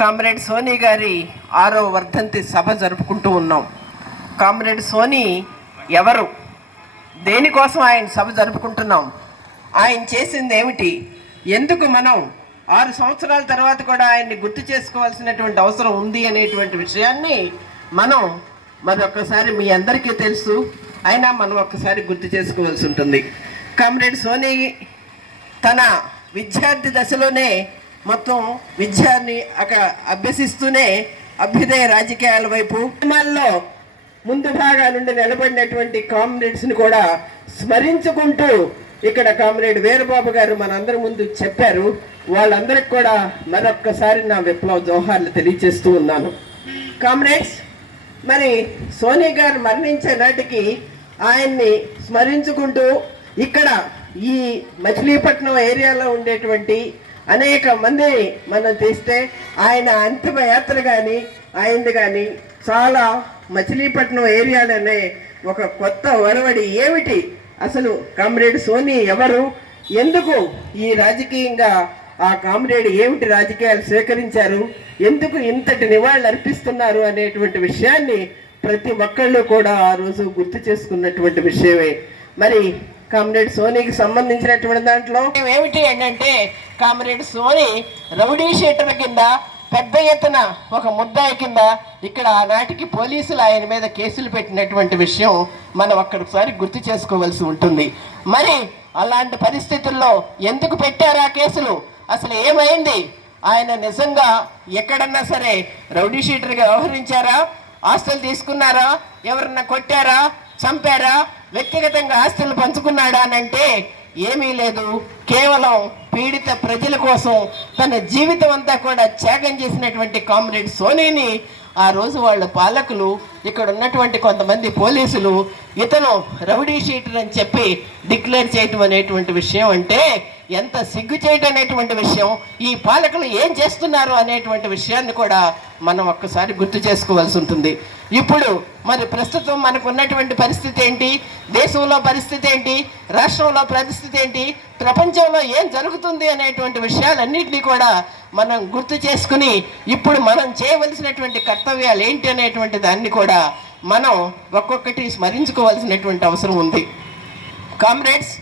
Comrade Sony గారి ఆరో వర్ధంతి సభ జరుపుకుంటూ ఉన్నాం. కామ్రేడ్ సోనీ ఎవరు? దేనికోసం ఆయన సభ జరుపుకుంటున్నాం? ఆయన చేసింది ఏమిటి ఎందుకు మనం ఆరు సంవత్సరాల తర్వాత కూడా ఆయన్ని గుర్తు చేసుకోవాల్సినటువంటి అవసరం ఉంది అనేటువంటి విషయాన్ని మనం మరొకసారి మీ అందరికీ తెలుసు. అయినా మనం ఒక్కసారి గుర్తు చేసుకోవాల్సి ఉంటుంది. కామ్రేడ్ సోనీ తన విద్యార్థి దశలోనే మొత్తం విద్యాన్ని అక్కడ అభ్యసిస్తూనే అభ్యుదయ రాజకీయాల వైపు ఉద్యమాల్లో ముందు భాగా నుండి నిలబడినటువంటి కామ్రేడ్స్ని కూడా స్మరించుకుంటూ ఇక్కడ కామ్రేడ్ వీరబాబు గారు మనందరి ముందు చెప్పారు. వాళ్ళందరికి కూడా మరొక్కసారి నా విప్లవ జోహార్లు తెలియజేస్తూ ఉన్నాను. కామ్రేడ్స్ మరి సోనీ గారు మరణించే నాటికి ఆయన్ని స్మరించుకుంటూ ఇక్కడ ఈ మచిలీపట్నం ఏరియాలో ఉండేటువంటి అనేక మందిని మనం తీస్తే ఆయన అంతిమ యాత్ర కానీ ఆయనది కానీ చాలా మచిలీపట్నం ఏరియాలోనే ఒక కొత్త ఒరవడి ఏమిటి? అసలు కామ్రేడ్ సోనీ ఎవరు? ఎందుకు ఈ రాజకీయంగా ఆ కామ్రేడ్ ఏమిటి రాజకీయాలు స్వీకరించారు? ఎందుకు ఇంతటి నివాళులు అర్పిస్తున్నారు అనేటువంటి విషయాన్ని ప్రతి ఒక్కళ్ళు కూడా ఆ రోజు గుర్తు చేసుకున్నటువంటి విషయమే. మరి కామ్రేడ్ సోనీకి సంబంధించినటువంటి దాంట్లో. ఏమిటి అంటే కామ్రేడ్ సోనీ రౌడీ షీటర్ కింద పెద్ద ఎత్తున ఒక ముద్దాయి కింద ఇక్కడ ఆనాటికి పోలీసులు ఆయన మీద కేసులు పెట్టినటువంటి విషయం మనం ఒక్కసారి గుర్తు చేసుకోవాల్సి ఉంటుంది. మరి అలాంటి పరిస్థితుల్లో ఎందుకు పెట్టారు ఆ కేసులు? అసలు ఏమైంది? ఆయన నిజంగా ఎక్కడన్నా సరే రౌడీ షీటర్గా వ్యవహరించారా? ఆస్తులు తీసుకున్నారా? ఎవరన్నా కొట్టారా? చంపారా? వ్యక్తిగతంగా ఆస్తులు పంచుకున్నాడా అంటే ఏమీ లేదు. కేవలం పీడిత ప్రజల కోసం తన జీవితం అంతా కూడా త్యాగం చేసినటువంటి కామ్రేడ్ సోనీని ఆ రోజు వాళ్ళ పాలకులు ఇక్కడ ఉన్నటువంటి కొంతమంది పోలీసులు ఇతను రౌడీ షీటర్ అని చెప్పి డిక్లేర్ చేయటం అనేటువంటి విషయం అంటే ఎంత సిగ్గు చేయటం అనేటువంటి విషయం ఈ పాలకులు ఏం చేస్తున్నారు అనేటువంటి విషయాన్ని కూడా మనం ఒక్కసారి గుర్తు చేసుకోవాల్సి ఉంటుంది. ఇప్పుడు మరి ప్రస్తుతం మనకు ఉన్నటువంటి పరిస్థితి ఏంటి? దేశంలో పరిస్థితి ఏంటి? రాష్ట్రంలో పరిస్థితి ఏంటి? ప్రపంచంలో ఏం జరుగుతుంది అనేటువంటి విషయాలన్నింటినీ కూడా మనం గుర్తు చేసుకుని ఇప్పుడు మనం చేయవలసినటువంటి కర్తవ్యాలు ఏంటి అనేటువంటి దాన్ని కూడా మనం ఒక్కొక్కటి స్మరించుకోవాల్సినటువంటి అవసరం ఉంది. కామ్రేడ్స్